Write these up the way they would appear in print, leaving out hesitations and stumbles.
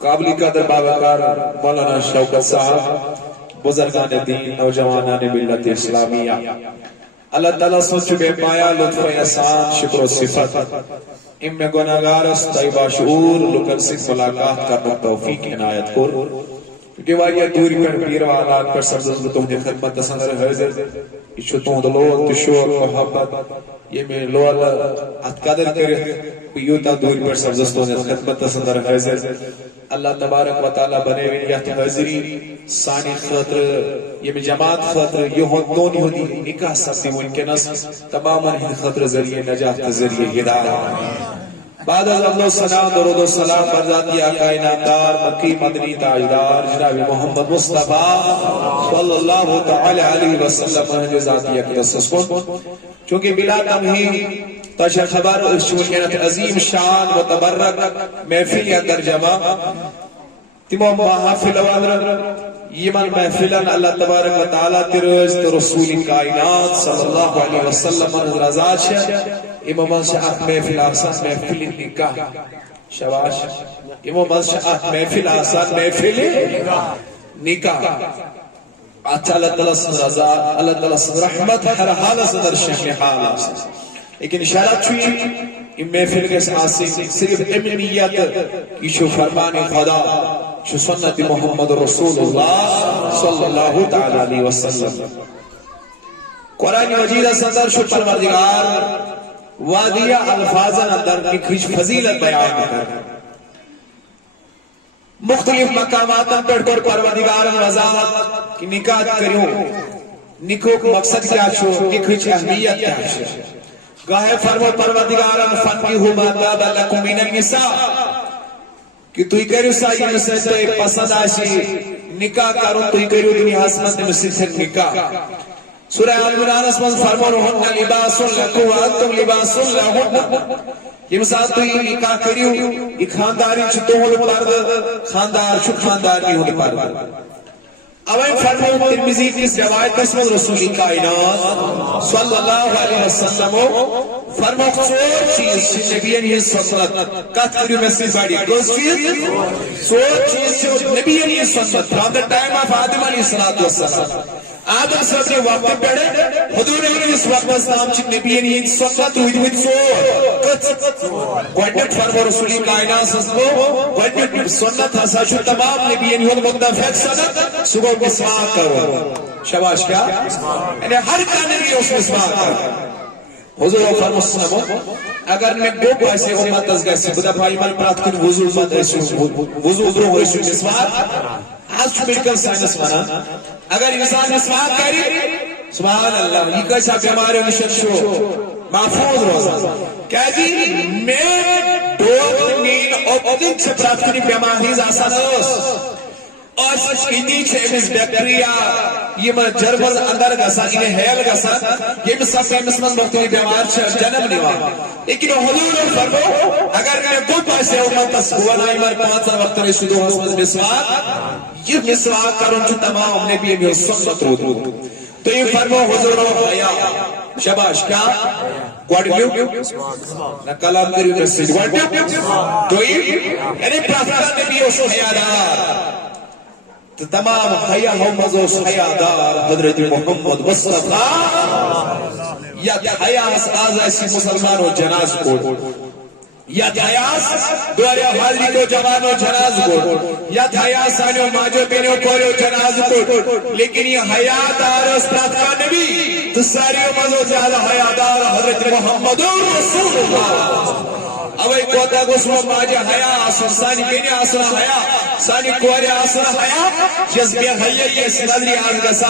قابل قدر باوقار مولانا شوکت صاحب، بزرگان دین، نوجوانان ملت اسلامیہ، اللہ تعالیٰ سوچ بے پایا لطف احسان شکر و صفت ان میں گناہگار است طیبہ شعور لکن سے ملاقات کرنا توفیق عنایت کر دیواریہ دوری پر پیر و آلات پر سبزز بتوں نے خدمت سندر حضر اشتوں دلول تشور محبت یہ میں لول اتقدر کرے یوتا دوری پر سبزز تو نے خدمت سندر حضر اللہ تبارک و تعالی بنے ویلیت حضری ثانی خطر یہ جماعت خطر یہ ہون ہوتی نکاح سکتی ممکنس تماما ہی خطر ذریعے نجات ذریعے ہدایت بعد از حمد و ثنا درود و سلام بر ذاتی آقا انعامدار مکی مدنی تاجدار جناب محمد مصطفیٰ صلی اللہ تعالی علیہ وسلم ذاتی اقدس کو چونکہ بلا تمہید تشر خبر شمولیت عظیم شان و تبرک محفل اندر جمع تمام محافل وادر یمن محفلن اللہ تبارک و تعالی ترز رسول کائنات صلی اللہ علیہ وسلم رضا شد امام شاہ محفل آسان محفل نکاح شواش امام شاہ محفل آسان محفل نکاح اچھا اللہ تعالی سن رضا اللہ تعالی سن رحمت ہر حال صدر شہر حال آسان لیکن اشارت چھوئی ان محفل کے ساتھ صرف امنیت ایشو فرمان خدا شو سنت محمد رسول اللہ صلی اللہ تعالی علیہ وسلم قرآن مجید صدر شو پروردگار وادیہ الفاظاً اندر کچھ فضیلت بیان کر مختلف مقامات پر پروردگار وضاحت کی نکاح کریوں نکاح کو مقصد کیا چھو کچھ اہمیت کیا چھو گاہے فرمو پروردگاران فنکیہو ما طاب لکم من النساء کہ توی کریو سائی نساء تے پسند آشی نکاح کرو توی کریو دنیا حسمت مسلسل نکاح سورہ آل-عمران اسمن فرمو رہن لباس لکو وانتم لباس لہن یہ مثال توی نکاح کریو یہ خانداری چھتو ہونے پرد خاندار چھو خاندار نہیں ہونے پرد اوائن فرمو ترمیزی کس روایت قسمت رسولی کائنات صلی اللہ علیہ وسلم فرمو چور چیز نبی علیہ سنت کت کریو میں سے بڑی کس چیز چور چیز جو نبی علیہ سنت from the time of آدم علیہ السلام آدم صلی اللہ علیہ وقت پڑھے حضور علیہ اس وقت اسلام چک نبی علیہ سنت ہوئی چور کت گوڑنٹ فرمو رسولی کائنات سسکو گوڑنٹ سنت حسا چھو تمام نبی علیہ متفق سنت صبح مسواک کرو شباش کیا یعنی ہر کانری اس مسواک کرو حضور فرمو السلام اگر میں گو پائسے امت از گئے سے بدا پائی مل پرات کن وضو امت ایسو وضو برو ایسو مسواک آج چھو ملکل سائنس مانا اگر انسان مسواک کری سبحان اللہ یہ کیسا بیماری نشن شو محفوظ روزہ کیا جی میں دو نین اوپنگ سے پرات کنی بیماریز آسان اس اس انی چھے امس بیکٹریا یہ من جرمز اندر گسا انہیں حیل گسا یہ مسافی مسمن مختلف بیمار چھے جنم نیوا لیکن حضور فرمو اگر میں دو پیسے امت تسکوان آئی من پانچا وقت میں شدو حسمز مسواک یہ مسواک کرن جو تمام نبی میں سنت رو دو تو یہ فرمو حضور حیا شباش کیا گوڑیو نہ کلام کریو نرسید گوڑیو تو یہ یعنی پرافتا نبی اس حیادار تمام حیا محمد حیادار حضرت محمد مصطفیٰ یا حیا آز ایسی مسلمان و جناز کو یا حیاس دوارے حاضری کو جوان و جناز کو یا حیاس آنے و ماجو بینے و کوری و جناز کو لیکن یہ حیادار استاد کا نبی تو ساری امت و زیادہ حیادار حضرت محمد رسول اللہ اوے کوتا گوشو ماجی حیا آسر سانی بینے آسر حیا سانی کوری آسر حیا جذبی حیا یہ سنادری آز گسا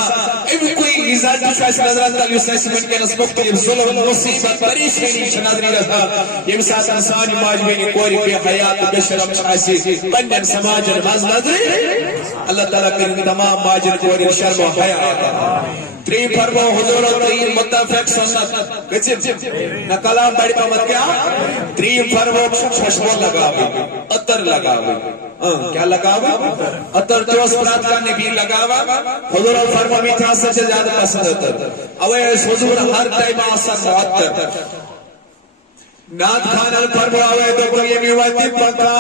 ام کوئی ازاد جو شاید نظرات تالیو سیسی من کے نس مختلف ظلم مصیبت پریشنی سنادری رہا یہ مساعد انسانی ماجی بینے کوری بے حیات بشرم چاسی بندن سماجر باز نظری اللہ تعالیٰ کریں تمام ماجر کوری شرم و حیات تری فرمو حضور و تری متفق سنت کچھ نہ کلام بڑی پامت کیا تری فرمو ششمو لگا ہوئی اتر لگا ہوئی کیا لگا ہوئی اتر جو اسپرات کا نبی لگا ہوئی حضور و فرمو میتھا سچ زیادہ پسند اتر اوے حضور ہر ٹائم آسان معتر نات خان الفرمو اوے دو یہ میواتی پکا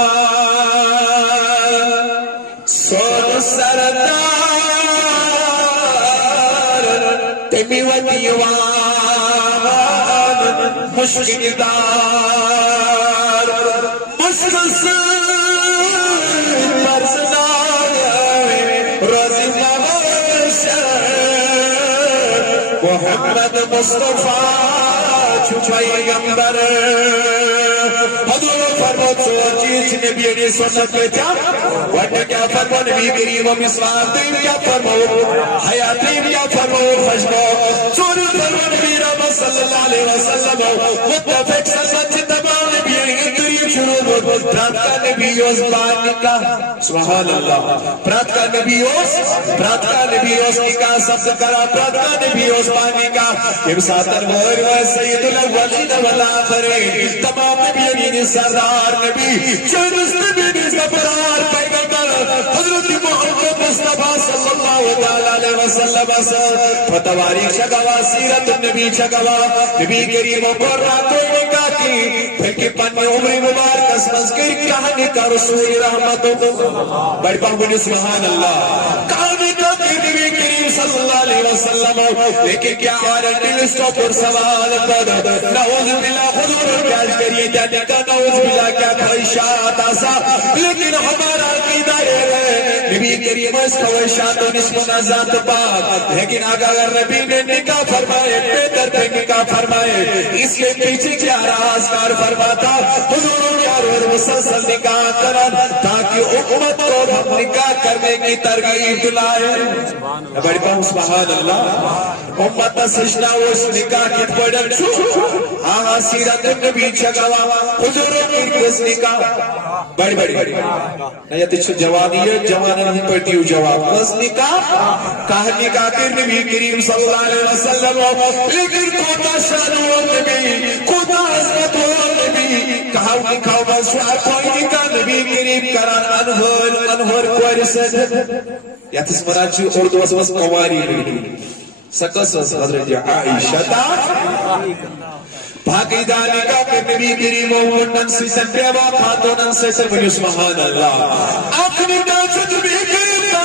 تمی و دیوان مشکل دار مسکس محمد مصطفیٰ پیغمبر حضور فرمود سوچی نبی علیہ سنت پہ جا وٹا کیا فرمو نبی کریم و مسوار دیم کیا فرمو حیاتیم کیا فرمو خشمو سوری فرمو نبی رحمت صلی اللہ علیہ وسلم متفق سلمت تمام نبی کریم شروع رات کا نبی اس بانی کا سبحان اللہ رات کا نبی اس نکاح سب کرا رات کا نبی اس بانی کا امساتر ور و سید الاولین والآخرین تمام نبی سردار نبی چنس نبی زبرار پیغمبر حضرت محمد مصطفیٰ صلی اللہ علیہ وسلم فتواریخ شگوا سیرت النبی شگوا نبی کریم و قرآن کوئی نکاح کی پھر کی پنی عمر مبارک اسمز کی کہانی کا رسول رحمت بڑی پاہمونی سبحان اللہ کہانی کا نبی کریم صلی اللہ علیہ وسلم لیکن کیا آرن دلستو پر سوال پر نعوذ باللہ حضور کیاج کریے جانے کا نعوذ باللہ کیا خواہشات آسا لیکن ہمارا عقیدہ ہے نبی کریم اس خواہشات و نسب و نظات پاک لیکن اگر نبی نے نکاح فرمائے پیدر پہ نکاح فرمائے اس کے پیچھے کیا رازدار فرماتا حضور یار مسلسل نکاح کرن تاکہ امت کو نکاح کرنے کی ترغیب دلائے بڑی پاہم سبحان اللہ امت سجنا اس نکاح کی پڑھن چھو آہا سیرت النبی چگوا حضور اس نکاح بڑی نیتی چھو جوابی ہے جوانا نہیں پڑھتی ہوں جواب اس نکاح کہا نکاح کے نبی کریم صلی اللہ علیہ وسلم لیکن کوتا شانو نبی کوتا عظمت نبی کہا نکاح وزوار کوئی نکاح نبی کریم کران انہور کوئی رسد یا تسمران چھو اردو اسمس قواری سکس حضرت عائشہ تا بھاگی دانی کا کہ نبی کریم وونن سیسن پیوا خاتونن سیسن ونیو سبحان اللہ آخری ناچت نبی کریم کا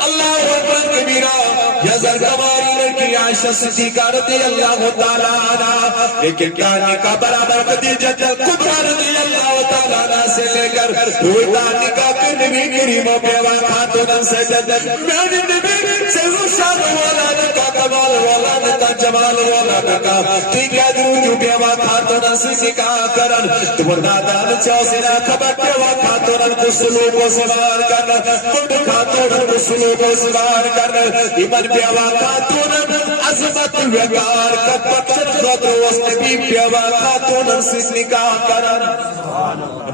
اللہ اکبر کبیرہ یزر کماری لڑکی عائشہ صدیقہ رضی اللہ تعالیٰ عنہ لیکن دانی کا برابر خدیجہ کبرا رضی اللہ تعالیٰ عنہ سے لے کر ہوئی دانی کا کہ نبی کریم پیوا خاتونن سیسن میانی نبی سے روشان والا نکا کمال والا نکا جمال والا نکا ٹھیک ہے جو پیوا خاتونن سے نکاح کرن تمہر دادان چوسینا خبر پیوا خاتونن کو سلو کو سوار کرن مند خاتونن کو سلو کو سوار کرن ایمن پیوا خاتونن عظمت ویگار کا بخشت خطر وست نبی پیوا خاتونن سے نکاح کرن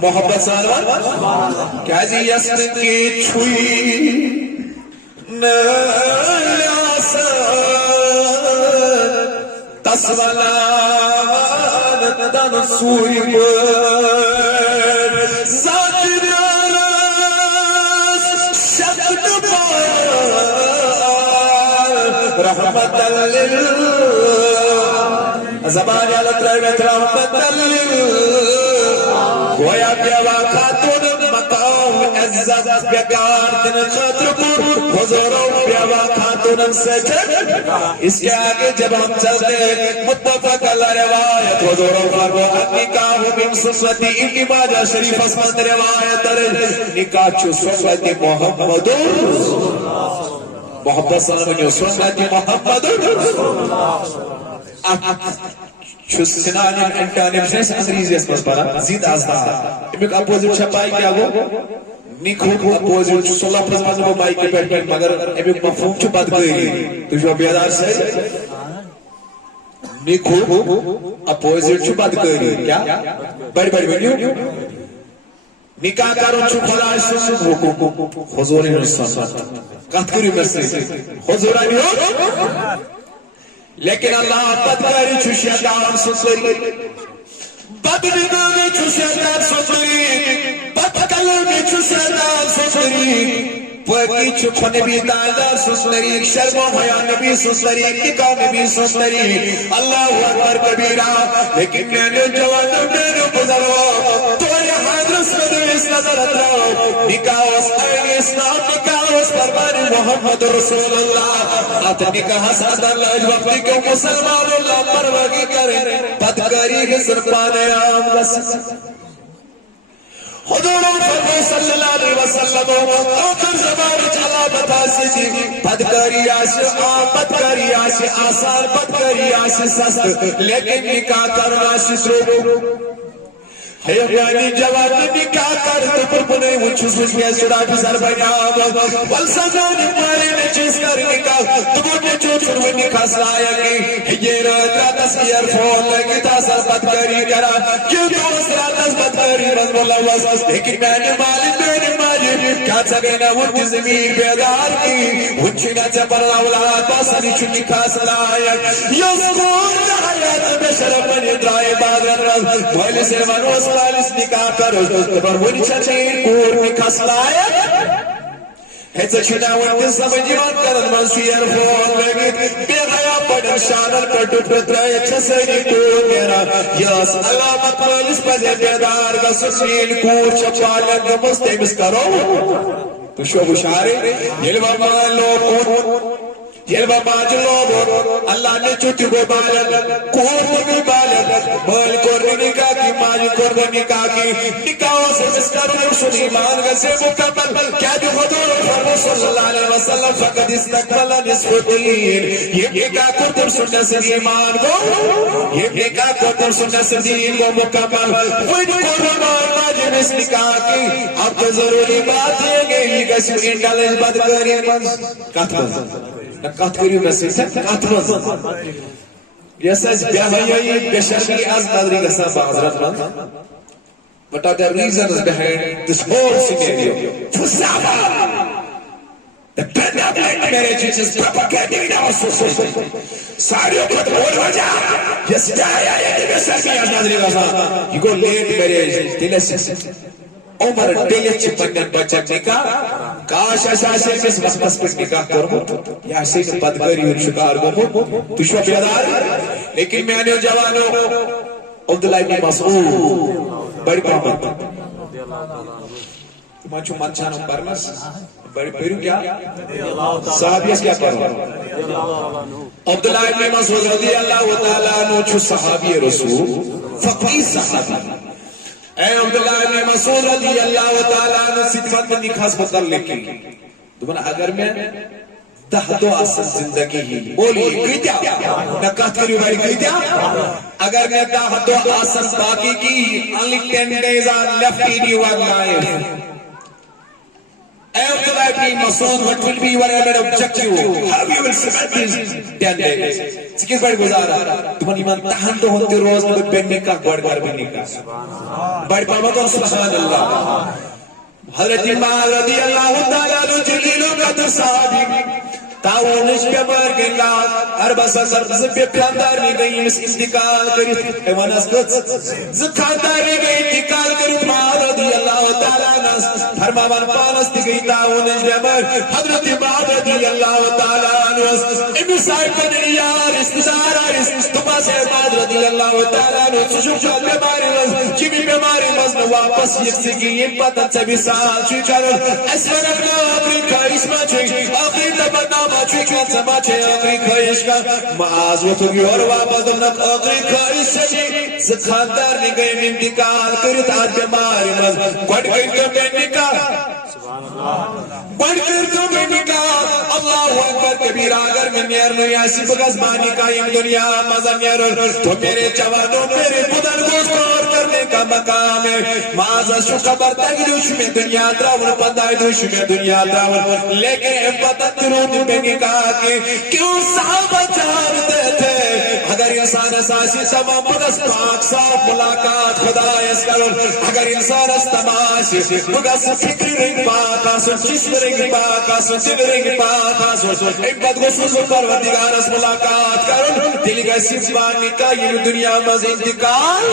محبت سالوان کیا جی یسن کی چھوئی تسولان دن سوئی بر ذات راس شکل بار رحمت لل زبان علت رحمت رحمت لل گویا پیوا خاتون مقام عزت بیکار دن خطر پر حضوروں پیوا خاتونن سجد اس کے آگے جب ہم چلتے متفق اللہ روایت حضوروں فرمو نکاح بم صفتی ابن ماجہ شریف اسمت روایت نکاح چو صفت محمد محمد صلی اللہ علیہ وسلم سنت محمد چھو سنانی انٹانی بزنس انگریزی اس پس پارا زید آزدار امیک اپوزٹ چھپائی کیا وہ نکھوک اپوزٹ صلح پرزماز وہ مائی کے بیٹھ کر مگر امیک مفہوم چھو بات گئی تو جو بیادار سے نکھوک اپوزٹ چھو بات گئی کیا بڑی ویڈیو نکاح کارون چھو خلاش سن حضوری نصف قط کری مرسی حضورانی ہو لیکن اللہ بدکاری چھو شیطان سسری بدنگانی چھو شیطان سسری بدکلمی چھو شیطان سسری پوکی چھو نبی داندار سسری شرم و حیا نبی سسری نکاح نبی سسری اللہ اکبر کبیرہ لیکن میں نے جوانوں میں نے بزرگوں تو یہ حضرت میں اس نظر اللہ نکاح اس آئیے اسلام نکاح اس فرمان محمد رسول اللہ ات نکاح سادر لاج وقتی کو مسلمان اللہ پرواگی کرے بدکاری کے سرپانے عام رس حضور فرمائے صلی اللہ علیہ وسلم آخر زمان چلا بتا سجی بدکاری آشی عام بدکاری آشی آسان بدکاری آشی سست لیکن نکاح کرنا شروع حیوانی جوانی نکاح کر تو پرپنے وچھس وچھے سڑا بزر بیام والسزانی مارے نے چیز کر نکاح تمہیں جو چھوڑے نکاح سلایا گی یہ رہتا تصویر فون لگی تا سر بدکاری کرا کیوں تو اس راتس بدکاری رضب اللہ لیکن میں نے مالی کیا چگینا وچھ زمین بیدار کی وچھنا چپر اولاد باسنی چھو نکاح سلایا یسکون حیات بشرف من ادرائی بادر رض بھائی سے منوس والیس نکاح کرو پر ونی چچین کور نکاح سلایا ایسا چھنا ونی سمجھیان کرن منسویر فون لگی بے غیا پڑھن شانر کٹو پترائی چھسنی کور میرا یاس علامت والیس پذیر بیدار گا سسین کور چپالن مستیبس کرو تو شو بشاری یلوہ مالو یلوہ باج لوگ اللہ نے چھوٹی کو بالن کور بھی بالن بال کور نکاح کی ماج کور نکاح کی نکاحوں سے جس کا رسول ایمان کا سے مکمل کیا جو حضور فرمو صلی اللہ علیہ وسلم فقد استقبل نصف دین یہ نکاح کو تم سننے سے ایمان کو یہ نکاح کو تم سننے سے دین کو مکمل وہی کور ماج اس نکاح کی اب تو ضروری بات ہے کہ یہ کسی انڈالج بات کریں کہتا کات کریو گسی سے کات روز یس از بیاہی بشرقی از نظری گسا بازرت من What are the reasons behind this whole scenario? The pandemic marriage which is propagating in our society. Sariyo ko to bol ho ja. Yes, yeah, beshaki az nazari gasa. You go late marriage, diles. Umar diles chipangan bachak nikah. Kash asase mis bas pe nikah karo. Ya se badkari ur shikar go. Tushwa biyadar. Lekin maine jawano Abdullah ibn Mas'ud bari pamat. Tumachu manchano parmas. بڑی پیرو کیا صحابیس کیا کرو عبداللہ ابن مسعود رضی اللہ تعالیٰ عنہ چھو صحابی رسول فقی صحابی اے عبداللہ ابن مسعود رضی اللہ تعالیٰ عنہ صدمت میں نکھاس بدل لکی دکھنا اگر میں دہدو اصل زندگی ہی بولی گئیتیا نکات کریو بھائی گئیتیا اگر میں دہدو اصل باقی کی only 10 days are left in your life Abdullah ibn Mas'ud, what will be your objective? How you will spend these 10 days? Sikis badi guzara. Tumhari iman tahan to honte roz to benni ka gwadgar benni ka. Badi pama to subhanallah. Hazrat Imam radiyallahu ta'ala anhu jalilu qadr sahabi. Taawunish pe bar gilla arba sasar zibbe plandar ni gayi mis intikal kari evanas guts zakandar ni gayi intikal kari Imam radiyallahu ta'ala nas فرمان پانس دیگئی تاؤنش جبر حضرت امام رضی اللہ تعالیٰ عنہ ابن صاحب کا دنیار استدار آئیس تمہا سے امام رضی اللہ تعالیٰ عنہ سجوک جو بیماری وز جمی بیماری وز واپس یک سکی یہ پتن سے بھی سال چوئی چارل اسفر اپنا آخری کھائیس ما چوئی آخری لبنا ما چوئی کھان سما چوئی آخری کھائیش کا معاذ و تھی اور واپس دمنک آخری کھائیس سے زخاندار نگئی میں انتقال کرت آج بیماری وز گوڑ گئی کم نکال بڑھ کر تو میں نکاح اللہ اکبر کبیرہ اگر میں نیرنو یاسی بغزمانی قائم دنیا مزا نیرن تو میرے جوانوں میرے بدن کو سپور کرنے کا مقام ہے معاذ شو خبر تک دوش میں دنیا دراؤن پندائی دوش میں دنیا دراؤن لیکن امپتن درود میں نکاح کے کیوں صحابہ چاہتے تھے اگر انسان اساسی تمام بغز پاک صاحب ملاقات خدا اس کرن اگر انسان استماش بغز فکر رنگ پاک آسن جسم رنگ پاک آسن دل رنگ پاک آسن امبت غصوص پروردگار اس ملاقات کرن دل کا سبزبانی کا یہ دنیا مز انتقال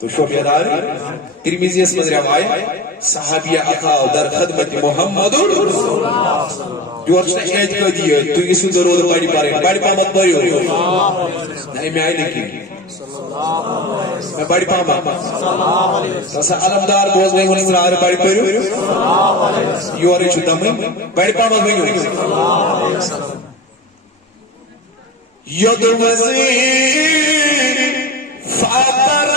تو شو بیداری ترمیزی اس مذرم آئے صحابیہ اقاو در خدمت محمد جو اچھنا عید کا دیئے تو اسو درود پاڑی پارے پاڑی پامت پاری ہو نہیں میں آئی لکھی میں بڑی پاما تسا علمدار بوز میں ہونی سرار بڑی پیرو یوری چھو دمی بڑی پاما بینو ید وزیر فاتر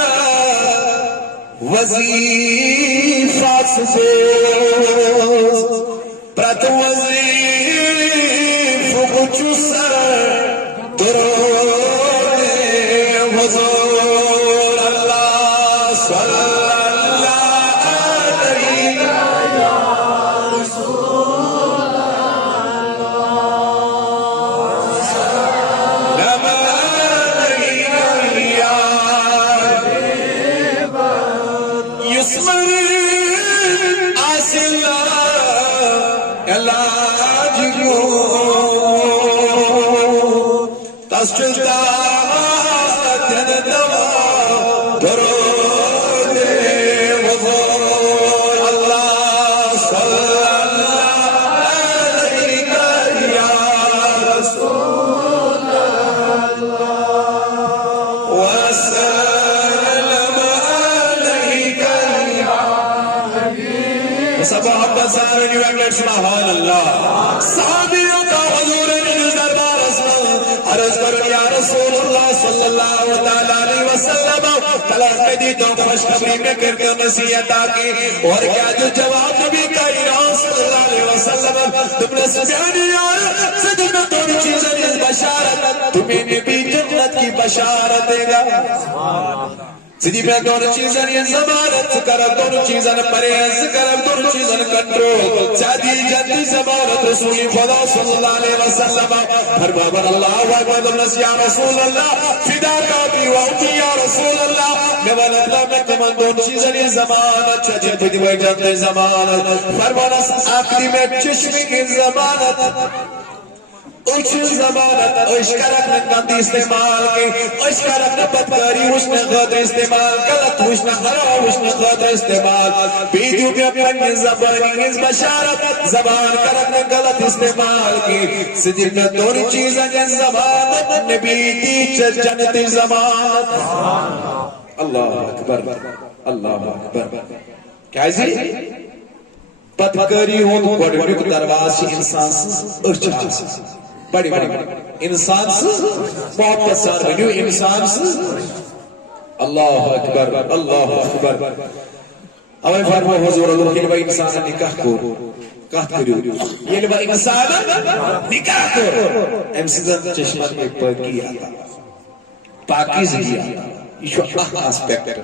وظیفات سے پرت وظیف بچو سر درود حضور اللہ صلی اللہ علیہ یا رسول اللہ سلام علیہ یا یسمر آسل علاج یوں تسجدہ دن دوا درود حضور اللہ صلی اللہ علیہ یا رسول اللہ وسلم علیہ یا حبیب سب محبت سارے نیو ایکلیٹ سبحان اللہ صحابیوں کا حضور دربار عرض کرو یا رسول اللہ صلی اللہ علیہ وسلم طلب میں دی تو خوشخبری میں کر کے نصیحت آکی اور کیا جو جواب نبی کائنات صلی اللہ علیہ وسلم تم نے سمجھانی یار صدق میں تھوڑی چیزیں اس بشارت تمہیں نبی جنت کی بشارت دے گا سیدھی میں دونوں چیزیں یہ زمانت کرب دونوں چیزیں پریز کرب دونوں چیزیں کنٹرول سادی جنتی زمانت رسول خدا صلی اللہ علیہ وسلم فرمابر اللہ وعبد النس یا رسول اللہ فدا کا بھی وعوتی یا رسول اللہ میں اللہ میں کمان دونوں چیزیں یہ زمانت چاہتے پھر دیوئی جنتی زمانت فرمانا آخری میں چشمی کی زمانت اچھ زمانت اشکرک نے گندی استعمال کی اشکرک نے بدکاری حسن غدر استعمال غلط حسن حرام حسن غدر استعمال بیدیو میں اپنی زبانی اس بشارت زبان کرک نے غلط استعمال کی صدر میں دونی چیزیں جن زمانت نبی تیچ جنتی زمانت اللہ اکبر اللہ اکبر کیا ہے بدکاری ہوں گوڑنک درواسی انسان سے اچھا بڑی بڑی انسان سے محبت سار بنیو انسان سے اللہ اکبر اللہ اکبر اوے فرمو حضور اللہ یہ لبا انسان نکاح کو کہت کریو یہ لبا انسان نکاح کو امسیدن چشمہ ایک پاکی آتا پاکیزگی آتا یہ شو آسپیکٹ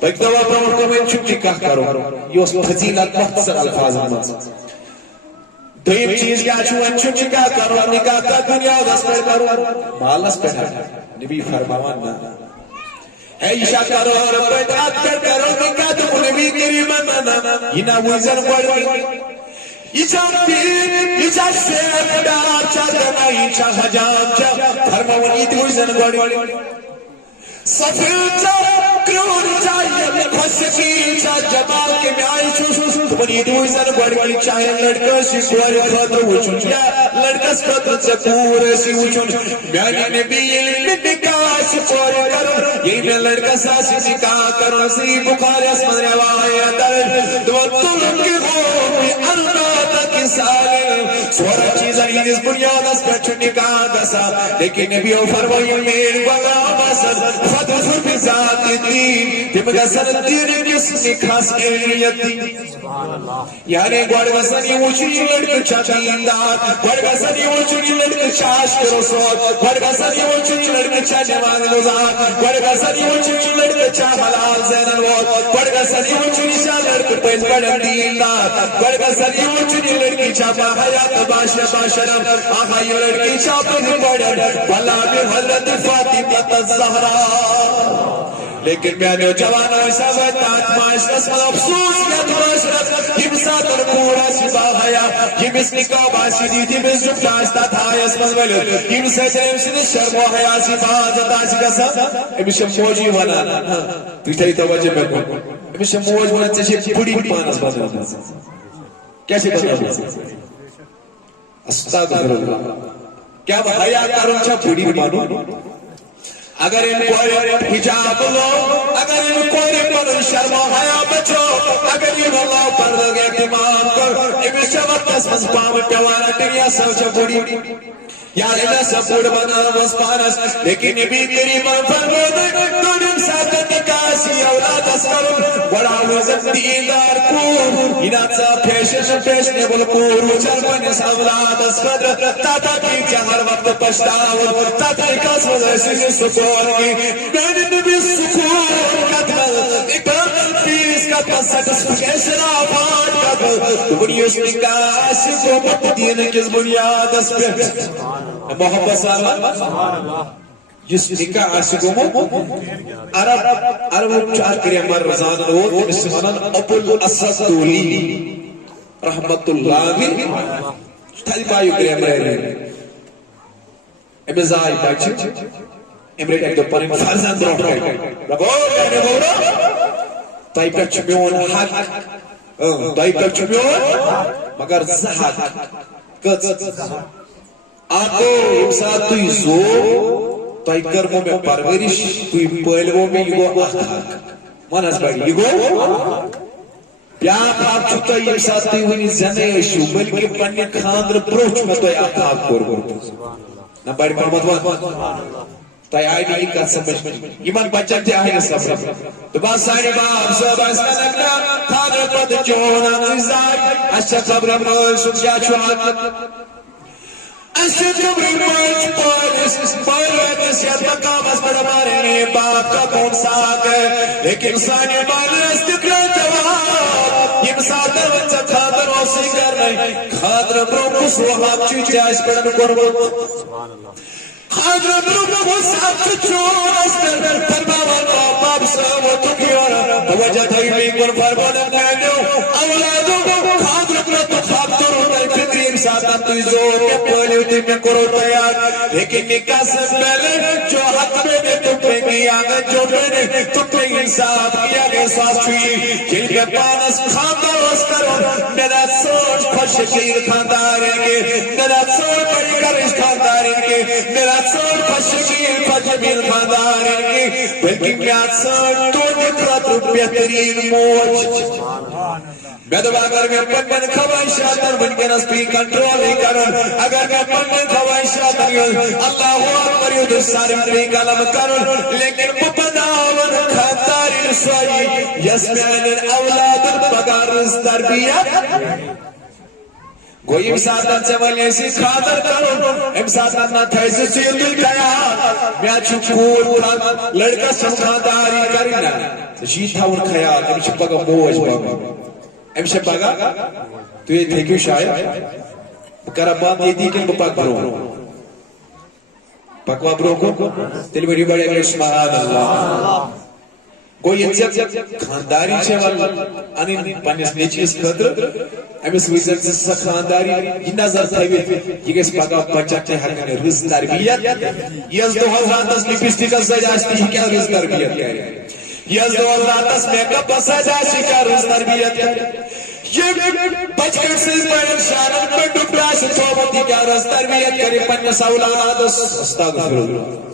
ایک دوا پرور کو میں چھو نکاح کرو یہ اس فضیلت مختصر الفاظ ہمیں دویم چیز کیا چھو انچو نکاح کرو نکاح کا دنیا دست پر کرو مالس پر ہے نبی فرماوان نا عیشہ کرو اور بیٹات کر کرو نکاح تو نبی کریمان نا یہ نا ویزن پڑھوئی ایچا پیر ایچا شیر دار چا دنا ایچا حجام چا فرماوان ایت ویزن پڑھوئی سفر چا کرون چاہیے خسکی چا جمال کے میں آئی چھو تمہیں دوئی سن بڑی چاہے لڑکا سی سوار خطر وچن یا لڑکا سکتر چکور سی وچن میانی نبی علم نکاح سی سوار کرو یہی میں لڑکا ساسی نکاح کرو سی بخاری اسمد روایت دو طلب کی غومی ارناتا کی سالے سوارا چیزا ہی اس بنیاد اس پر چھو نکاح دسا لیکن نبی فرمائی میر غلام اصل فدفر بذات دین تمگا سر دین جس نکاس ایلیتی یعنی گوڑگسنی اوچنی لڑک چاچین دار گوڑگسنی اوچنی لڑک چاش کرو سوت گوڑگسنی اوچنی لڑک چا نماز لزار گوڑگسنی اوچنی لڑک چا حلال زین الوت گوڑگسنی اوچنی چا لڑک پیز بڑن دین دار گوڑگسنی اوچنی لڑکی چا با حیات باشرم آخا یہ لڑکی چا پیز بڑن بلا میں حضرت فاطمہ الزہرا لیکن میں نے جوانا ایسا ویتات معاشرت میں افسوس کیا تو معاشرت کم ساتر پورا سبا حیا کم اس نکاح باسی دی تھی میں زب جانستا تھا اس مزمل کم سیدر امسی نے شرم و حیا سبا حضرت آسی کا سا امیشہ موجی وانا پیٹھا ہی توجہ میں کن امیشہ موج وانا چاہیے پڑی پانس بدل کیسے بدل استغفر اللہ کیا حیا کارون چاہ پڑی پانو اگر ان کو حجاب لو اگر ان کو پر شرم و حیا بچو اگر یہ اللہ پر لگے اعتماد کر امس وقت من پام پیوان دنیا سوچ بڑی یار انہیں سپورٹ بنا بس پانس لیکن نبی کریم فرمود دونم ساتھ نکاسی اولاد اسکرم بڑا وزن دیدار کور انہا پیشن پیشنیبل کور وچل بنیس اولاد اسکر تاتا کی چہر وقت پشتاور تاتا کس وزن سکون کی میں نے نبی سکون قتل اکرام پیس قتل سٹسفیکیشن آفان قتل بنیوس نکاسی کو مت دین کس بنیاد اسکر محبت صاحب جس نکاح عاشقوں عرب چار کرے مر رضان لوگ مسلمان ابو الاسد دولی رحمت اللہ بھی تھالی پایو کرے مرے امزائی باچی امرے ایک دو پرین فرزان دروٹ رہے ربو کہنے بورا تائی پر چمیون حق تائی پر چمیون مگر زہد کت آتو امساد توی زور توی کرموں میں پرورش توی پہلووں میں یگو احتاق مناس بڑی یگو پیاک آپ چھتا امساد توی ونی زنے اشو بلکہ پنی خاندر پروچ میں توی احتاق کور نا بڑی پرمت وان توی آئی نہیں کا سمجھ ایمان بچک تے آئی نصف تو بات ساری باب سب ایسا لگنا خاندر پت چونا نزائی اشا خبر مول سکیا چوات اشد کبری مائچ پالس پالویت نسیت مقامس پر ہمارے باپ کا کون ساک ہے لیکن سانی مالی استقرار جواب یہ مسادر بچہ خادر اوسی کر رہے خادر بروکس وحاق چیچے آئیس پر نکرمت خادر بروکس آپ چچون استر فرماوان باپ سب و تکیورا توجہ تھوئی کن فرمانت نیلیو اولادوں کو خادر بروکس خابتر ہوتا ہے فکری امسادت توی زور کے پہلے ہوتی میں کرو تیار لیکن نکاح سے پہلے جو حق میں نے تم پہ کیا گا جو میں نے تم پہ انصاف کیا گا احساس چھوئی جن کے پانس خاندار اس کرو میرا سوچ پشکیر خانداریں گے میرا سوچ بڑی کرش خانداریں گے میرا سوچ پشکیر پجمیر خانداریں گے بلکہ میرا سوچ تو نکرت بہترین موج میں دعا کر میں پنن خواہشات اور بنکنس پی کنٹرول ہی کرن اگر میں پنن خواہشات اللہ اکبر یود سارم پی کلم کرن لیکن مپناون خاندار رسوائی یسمین اولاد بگارز تربیت گوئی امسادن سے ولی سی خادر کرن امسادن نہ تھے سے سیل دل گیا میں چکور لڑکا سب خانداری کرنا جیت تھا ان خیال امشہ بگا موج بگا امشہ بگا تو یہ تھے کیوں شاید کرا بات یہ تھی کہ بپاک برو پاکوا برو کو تیلی بڑی بڑی اگر سبحان اللہ گوئی انسیت خانداری چھے والا انہیں پانیس نیچی اس قدر امیس ویزن سے خانداری یہ نظر تھوی یہ کس پاکا بچاتے حقنے رز تربیت یہ از 2010 میں پسٹی کا سجاشتی ہے کیا رز تربیت کہہ رہے ہیں یہ از 2010 میں کب سجاشتی کا رز تربیت کہہ رہے ہیں یہ بچکر سے بڑھن شارت میں ڈبلا سے چھوڑتی کیا رز تربیت کرے پنس اولاد استغفر اللہ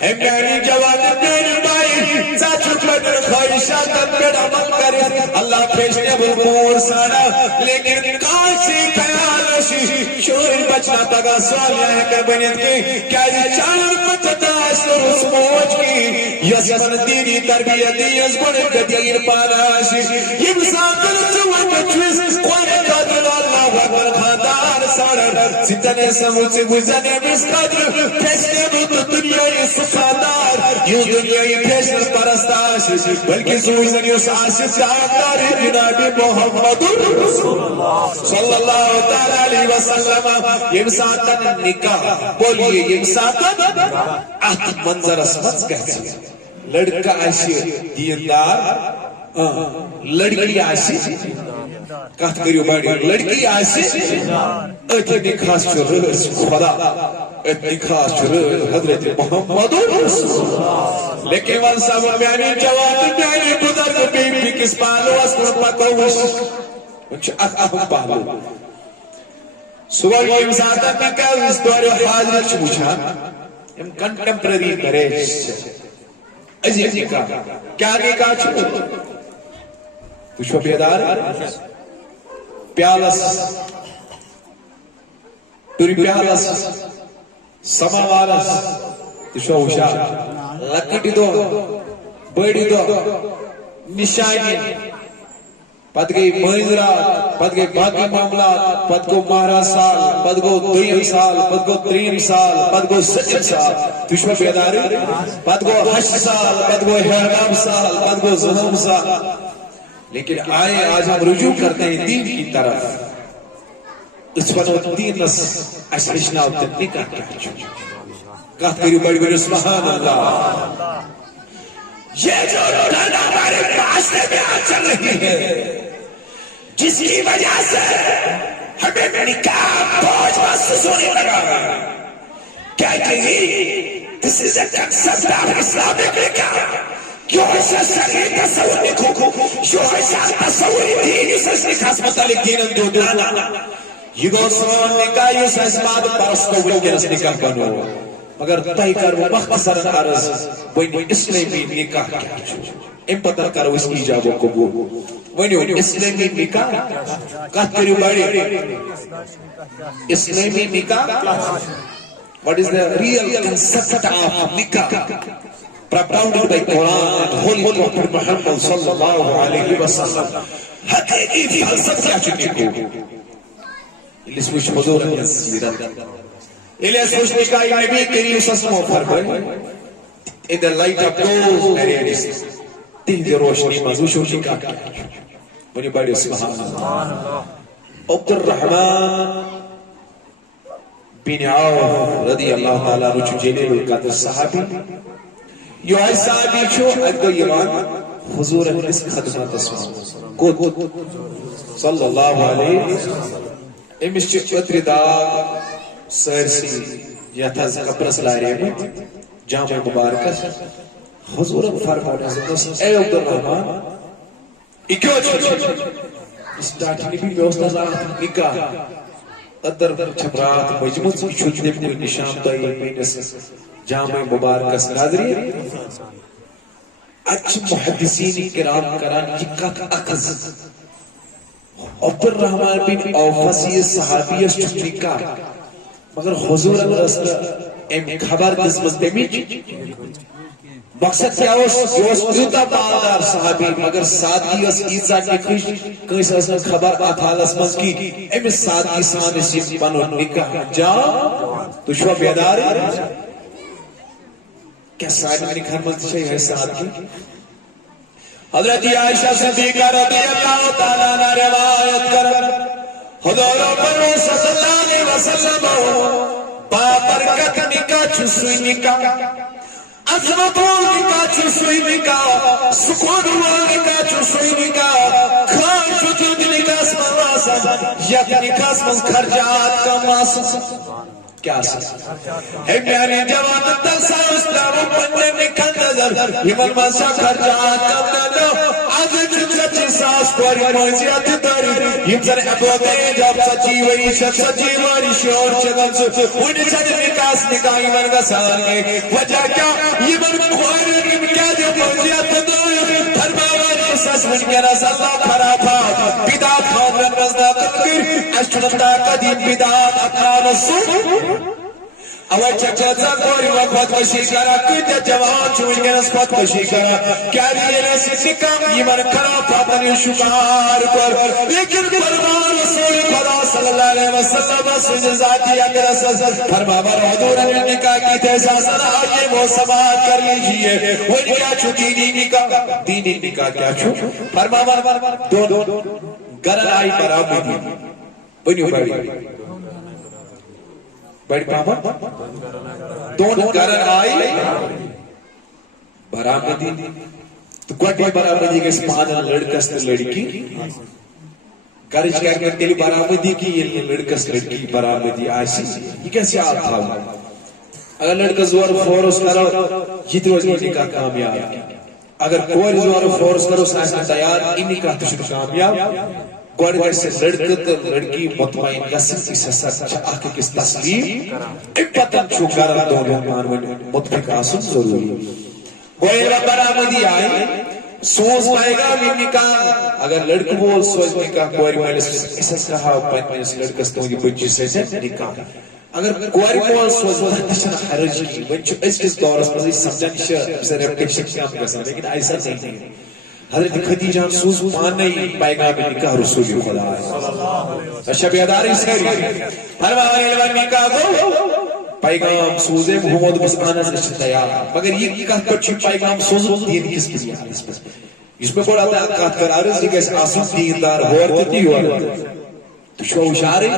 اے میری جوان میری بائی چاچو بدر خواہشات پر عمل کرے اللہ پیشنے بھور سانا لیکن کاسی خیال شی شور بچنا تگا سوال ہے کہ بنیت کی کیا یہ چانر بچتا اثر اس موج کی یسمن دینی تربیت یز بڑھ قدیر پاناشی یہ مساقل چوان بچویس قوانے قدر اللہ اکبر خاندار سارر ستنے سمجھ سے گزنے بس قدر پیشنے بھور دنیا یہ خاندار یوں دنیای پیشن پرستاش بلکہ سوزن یوں ساسد داردار جناب محمد صلی اللہ تعالیٰ علیہ وسلم یمساتن نکاح بولیے یمساتن احت منظر اسمت کہتے لڑکا عاشی دیندار لڑکی عاشی کہت کریو بڑی لڑکی عاشی اتنی خاص چرس خدا اتنی خاص چرس حضرت محمد لیکن ون سب میانی جوان میانی بزرگ بی بی کس پالو اسکر پکوش انچہ اہم پالو سوال یہ امسادہ میں کہ اس دور حاضر چھوچا یم کنٹمپرری میریج عزیز نکاح کیا نکاح چھو تو چھو بیدار پیالس توری پیالس سماوارس تو چھو ہوشار لکٹی دو بڑی دو نشانی پت گئی مہندرات پت گئی باقی معاملات پت گو مہرا سال پت گو دویم سال پت گو تریم سال پت گو سجن سال تو چھو بیداری پت گو 8 سال پت گو حرام سال پت گو ظلم سال لیکن آئے آج ہم رجوع کرتے ہیں دین کی طرف اس فنو دین نس اشرشنا اتنی کا کیا چھو کہت کریو بڑی بڑی سبحان اللہ یہ جو ٹھنڈ ہمارے معاشرے میں آج چل رہی ہے جس کی وجہ سے ہمیں نکاح بوجھ محسوس ہونے لگا کیا کہیں this is a concept of Islamic نکاح کیوں ایسا صحیح تصور نکو کیوں ایسا تصوری دین اس نکاح سے متعلق دین جو دو یہ گو سوان نکاح یہ سیسمات پرستو کے رس نکاح بنو مگر تاہی کر وہ مختصر عرض بین اسلامی نکاح کیا چھو ام پتہ کرو اس کی جابوں کو ونیو اسلامی نکاح کہت کریو بڑی اسلامی نکاح what is the real concept of nikah propounded by Quran and Holy Prophet Muhammad sallallahu alayhi wa sallam حقیقی فلسفہ کیا چکے کو الیس وش حضور اپنی سیرت الیس وش نکائی نبی کریم سسمو فرمائے in the light of those narratives تین دی روشنی مزوشو نکاح کیا ونی بڑی سبحان اللہ عبد الرحمن بن عوف رضی اللہ تعالیٰ رچو جلیل القدر صحابی یو آئی صحابی چھو اگو ایران حضور اس خدمات اسمان کود صلی اللہ علیہ امس چتری داغ سرسی یتھز قبرس لائرے میں جامع مبارکس حضور فرمانے سے اے عبد الرحمن اکیو چھو اس ڈاکٹر بھی میں اس نظر نکاح قدر چھپرات مجموع کی چھوٹنے کوئی نشان دائی مینس جامع مبارکس ناظری اچھ محدثین کرام کران یکت اقض عبد الرحمن بن اوفسی صحابی اس چھٹنکا مگر حضور رسل ام خبر دزمز دمیج مقصد کیا اس یوتا بالدار صحابی مگر سادگی اس عیسیٰ کی خوش کس اس خبر اتھالس مز کی ام سادگی سان اس بنو نکاح جا تو شو بیداری کیا سادگی نکاح مز شئی ہے سادگی حضرت عائشہ صدیقہ رضی اللہ تعالیٰ نے روایت کر حضور صلی اللہ علیہ وسلم بابرکت نکاح چھسوئی نکاح عظمت نکاح چھسوئی نکاح سکون نکاح چھسوئی نکاح خان شجود نکاح سماسا یک نکاح سمس خرجات کا ماسا کیا سا ہے میانی جوان تلسا اسلام پنجے نکاح نظر ہمال ماسا خرجات کا نظر آج سچی ساس کوری موزیات داری ہم سر ابوتے جب سچی وری شب سچی واری شور چگل سو انہیں سچ نکاس نکائی مرگا سالے وجہ کیا یہ من بخواری کم کیا جو موزیات داری تھرماواری سس من کے رس اللہ کھرا تھا بیدات خاندرن رزدہ قدر اشتنتا قدیم بیدات اپنا نسو اوہ چچا کوری وقت کشی کرا کتا جوان چوئی گنس خود کشی کرا کیا دیئے نسی نکام یہ من کرا پاتنی شکار پر لیکن فرمان رسول خدا صلی اللہ علیہ وسلم سجن ذاتی اگر اساس فرماور حضور نے نکاح کی تحساس آئیے وہ سماعت کر لیجئے وہ کیا چھو دینی نکاح دینی نکاح کیا چھو فرماور دون گرن آئی برابی دی بنیو بڑی بڑی پاما دون گرن آئی برآمدی تو گوٹی برآمدی کے سمانا لڑکس لڑکی گرج کیا کہ تیلی برآمدی کی یہ لڑکس لڑکی برآمدی آئیسی یہ کیسے آپ تھا اگر لڑکا زور فورس کرو جیتی روز نکاح کامیاب اگر کوئی زور فورس کرو سائنس تیار ان نکاح تشکر کامیاب گوڑ گیسے لڑکہ تو لڑکی مطمئن گسن اس حسن چاہ کس تسلیم ایک پتن چھو گرم دونوں مانون متفق آسن ضروری گوئے برآمدی آئی سوز پائے گا بھی نکاح اگر لڑکہ بول سوز نکاح کواری مالس اس حس کہا پنیس لڑکس تو یہ بچی سے نکاح اگر کواری بول سوز تشن حرج کی ونچو اس کس دورس مزید سمجھن شاہ بسر ریپٹیکشن کام کرسن لیکن ایسا نہیں ہے حضرت خدیجہ سوز پانے پیغام نکاح رسول خدا شب اداری سری فرمایا نکاح کو پیغام سوزے محمد بس آنس رشت تیار مگر یہ کہت کچھ پیغام سوزو دین کس کسی آنس بس اس میں بڑا تھا کہت کر آرز یہ کیسے آسان دیندار ہوتی ہوا تو شو اشارے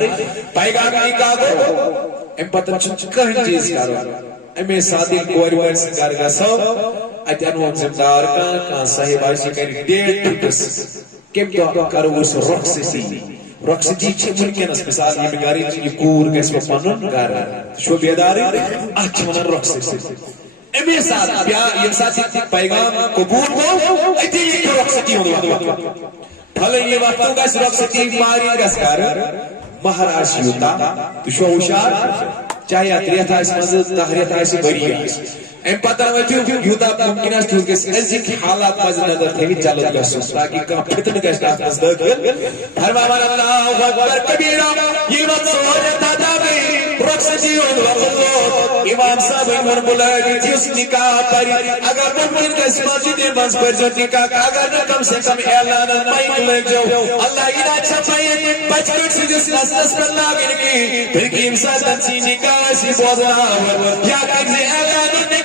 پیغام نکاح کو ام پتن کہیں چیز کرو امی ساتھی کوئی وائر سنگار گا سو اتنوان زمدار کان صاحب آئیسی کری ڈیڑھ ٹکس کم تو کرو اس رخصتی چھ ممکن اس مثال یہ بگاری یہ کور گیس و پنن گار شو بیداری اچھ منن رخصتی امی ساتھ بیا یہ ساتھی پیغام قبول کو ایتی ایک رخصتی ہونے پھلے یہ وقتوں گیس رخصتی ماری گیس کار مہراج یوتا تو شو اشار چاہے اتریت آئیس مزد تحریت آئیس بری آئیس ام پتہ وچو یوتا ممکن ہے کہ ازک حالات مز نظر تھے چلو گسو تاکہ کم فتن گس داخل داخل فرمان اللہ اکبر کبیرہ یہ وقت سوال تھا بھی رخصتی و امام صاحب عمر بلائے تھی اس نکاح پر اگر ممکن ہے اس مسجد منز پر جو نکاح اگر نہ کم سے کم اعلان مائک لگ جاؤ اللہ یہ اچھا پائے بچپن سے جس نسل پر لاگن کی پھر کی امسال تنسی نکاح سی بوزنا یا کسی اعلان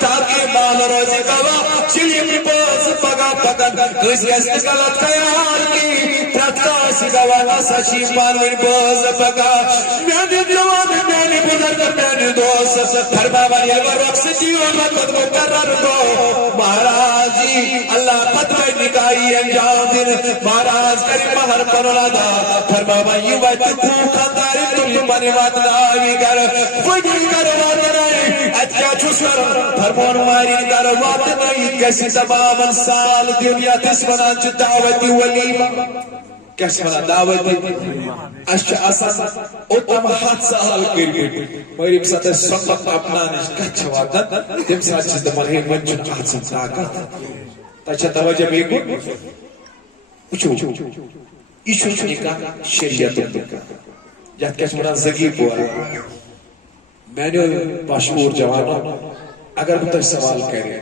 تاکہ مال روزی کوا چلی بھی باز پگا پگن کسی ایسی غلط خیال کی ترکتا سی گوانا سچی مالوی باز پگا میانی جوان میانی بزرگ میانی دوست فرما بانی رخصتی و مدد مقرر کو مہارازی اللہ فتوہ نکائی انجام دن مہاراز کری مہر پرولا دا فرما بانی وقت کو خانداری تلی پانی وات داوی کر وجی کر وات رائی اتکا چوسر فرمون ماری در وات نئی کسی تمام سال دنیا تس بنا چو دعوتی ولیمہ کسی بنا دعوتی اشچ آسان اتم ہاتھ سال کری میری بسات سنبت اپنا نش کچھ واتن تم ساتھ چیز دمان ہے منچن آسان طاقت تاچہ توجہ بیگو اچھو ایشو نکاح شریعت نکاح جات کسی بنا زگیر بوارا میں نے مشہور جوانوں اگر بتا سوال کرے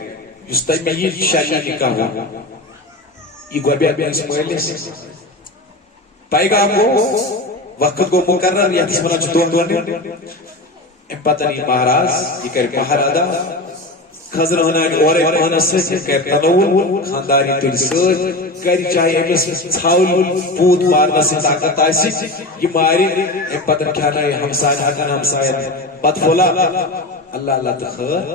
جس تائی میں یہ شریعہ نکاح ہوا یہ گوبیات میں اس مہلے سے پیغام کو وقت کو مقرر یا تیس منا چطور دونے ام پتہ نہیں مہاراز یہ کر مہارادا خضر ہونا ایک اور ایک مہانا سے کر تنول خانداری تل سر کری چاہے امس چھاول پود مارنا سے طاقت آئیسی یہ ماری ام پتہ کیا نئے ہمسائن حقن ہمسائن بدفولا اللہ اللہ تخیر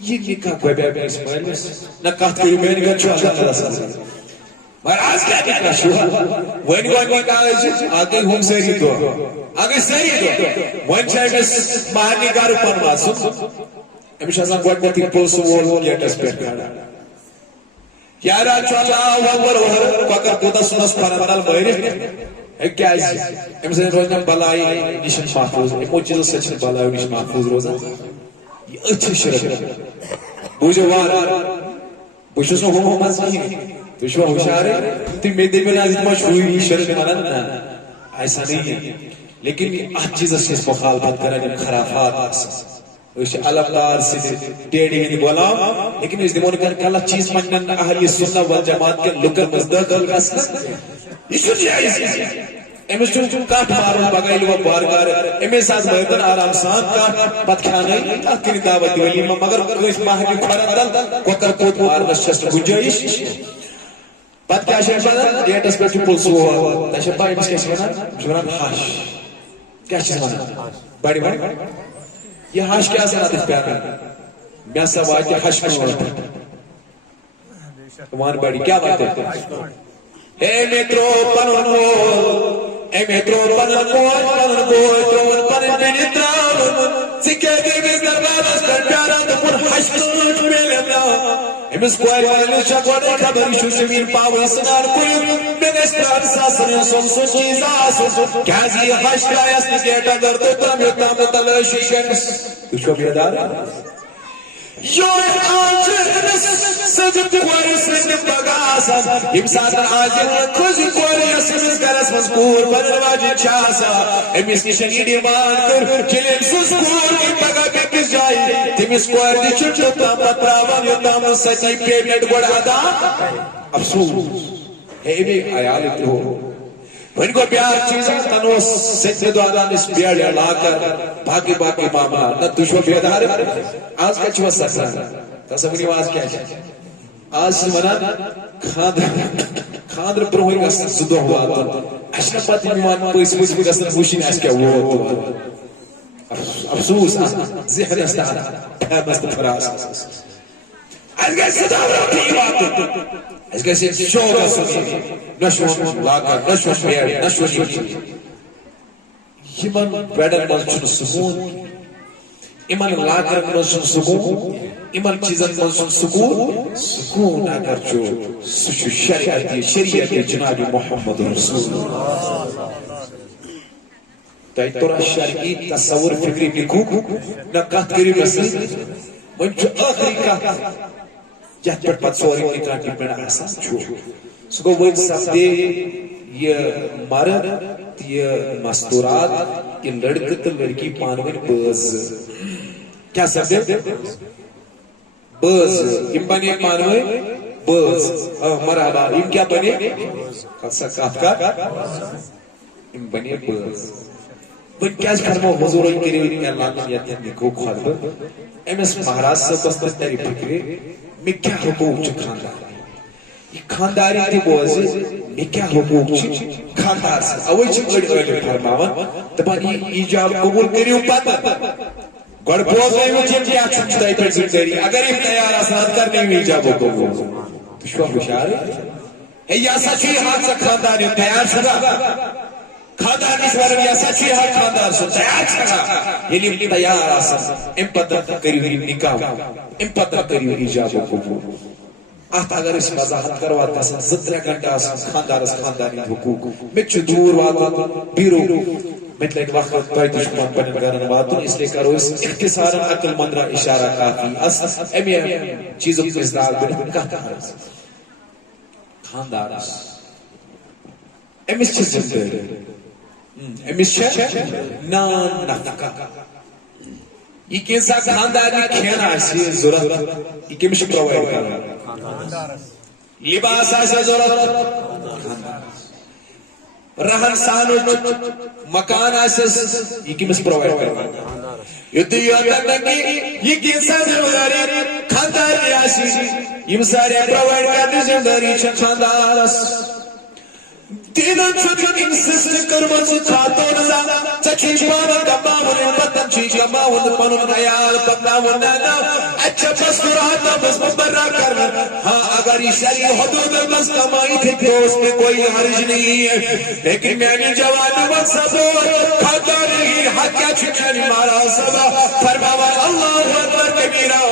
یہ نکاح کوئی بے بے اسماعیل میں نہ کہت کری میں نکاح چھو اللہ صلی اللہ مہاراز کیا نکاح شو وین گوئی نکاح آگے ہم سیری دو آگے سیری دو وین چاہے مہار نکاح رو پن ماسو ہمیشہ سان گوئی گوئی پوسو وہ گیٹس پر کھانا یارا چھو اللہ اکبر وقت کوتا سنس پرندال مہری ایک کیا ہے ہمیشہ روزنہ بلائی نشن محفوظ ایک موچیزوں سے چھن بلائی نشن محفوظ روزہ یہ اچھا شرک بوجھو وارا بوجھو سنو ہم مزید بوجھو ہوشارے تم میدے میں نازد مشہوری شرک نانا ایسا نہیں ہے لیکن آج چیز اس سے مخالفت کرنا جب خرافات آسا اس علمدار سے ڈیڑی ہی بولا لیکن اس دیمون کہا کہ اللہ چیز مجنن اہلی سنہ والجماعت کے لکر مزدقل کا سکر یہ سن جائز ہے امیس چون کاٹ مارو بگائیل و بارگار امیس آز بہتن آرام سان کاٹ پت کھانا ہے تاکری دعوت ولیمہ مگر کوئی ماہلی کھوڑا دل کوکر پوت مارنا شست گنجائش پت کیا شیف بنا ڈیٹس پر چون پلسو ہوا تاشا پا امیس کیسے بنا جوران حاش کیا چیز بنا بڑی بڑی یہ حاش کیا سنا دیکھ پیارا میں سب آج حاش میں ہوتا تمہاری بڑی کیا بات ہے اے میترو پنونو امی ترون پنن موج پنن بوج ترون پنن بینی تراون ذکر دیویز دربارس پر پیارا دپن حشکوٹ میلنا امس کوئی والی شکوڑے خبری شو زمین پاوی سنار کوئی بینس پران ساسن سن چیز آسن کیازی حشکا یسنی گیٹا در تو تامیتا متلاشی شنس تو شو بیدار You're angeles, sădut coare sânge bagasan, imsat angel, cozi coare asins garas mascur, panelvagi chasa, emis nishani diman kur, kilim suscur, impaga pekis jai, timis coare di chuchu tamma pravan yotam sati payment godada, afsus, heavy ayality ho. ان کو پیار چیزیں تنوس سچے دوادان اس پیار لا کر باقی معاملہ نہ دشو بیدار آج کا چھو سکتا تصوری آج کیا ہے آج سے منا خاندر پروہی کا زدو ہوا تو اشنا پاتی میوان پویس بگسن موشین آج کیا ہوا تو افسوس زہر استعاد مست فراس آج کا صداورا بھی بات اس کے سے شوق سنی نشون لاکر نشون پیر نشون چیز ایمان بیڈر منشن سکون ایمان لاکر منشن سکون ایمان چیزن منشن سکون اگر جو سچو شریعت جناب محمد رسول تای تورا شرعی تصور فکری نکوک نکات کری رسل من جو آخری کات جہت پر پت سوری نکاح کی پیڑا آسان چھو سکو وہ سفتے یہ مرد یہ مستورات یہ لڑکت لڑکی پانوین بز کیا سفتے بز ام بنے پانوین بز مرحبا ام کیا بنے سکات کا ام بنے بز بن کیاز فرمو حضور کریم اللہ نے یتن نکو خرب ایمس مہاراج سے بس تیری فکری میں کیا حقوق چھ خاندار یہ خانداری تی بوزی میں کیا حقوق چھ خاندار سے اوئی چھ گڑی گڑی فرماون دبان یہ ایجاب قبول کریو پاتا گڑ بوز رہے ہو جن کیا چھوٹتا ہے پر زندگی اگر یہ تیار آسان کرنے ہوئی ایجاب قبول تو شوہ بشار ہے یا سچوی ہاتھ سے خانداری تیار سگا خاندار اس بارے میں سچوی ہاتھ خاندار سے تیار سگا یہ لیے تیار آسان ام پتر کریو نکاح ام پتر کریو ایجاب قبول آتا اگر اس وضاحت کرواتا سن 17 گھنٹہ آسان خاندار اس خاندانی حقوق میں چھ دور واتا بیرو مثل ایک وقت توی دشمن پنن گرن واتن اس لئے کرو اس اختصارا عقل مند را اشارہ کافی اس امی چیزوں کو ازدار بنی کہتا ہے خاندار اس امیس چھ زندگی امیس چھ نان نفقہ یہ کیسا خاندانی کھینا ایسی ضرورت یہ کمیش پروائیڈ کرنا لباس ایسا ضرورت رہن سانو مکان ایسا یہ کمیش پروائیڈ کرنا یہ دیوان تنگی یہ کیسا ضرورت خاندانی ایسی یہ سارے پروائیڈ کرنی زندگی چھ خاندار تینن چھوٹن انسسٹ کرمز خاتون زانا چچیش پانا کماون پتن چیش کماون پنن خیال پتناون نانا اچھا بس قرآن بس مبرہ کرنا ہاں اگر یہ شریع حدود بس کمائی تھی تو اس میں کوئی حرج نہیں ہے لیکن میں نے جوان مقصد خاندانی حق کیا چھکانی مارا سبا فرماوان اللہ اکبر کبیرہ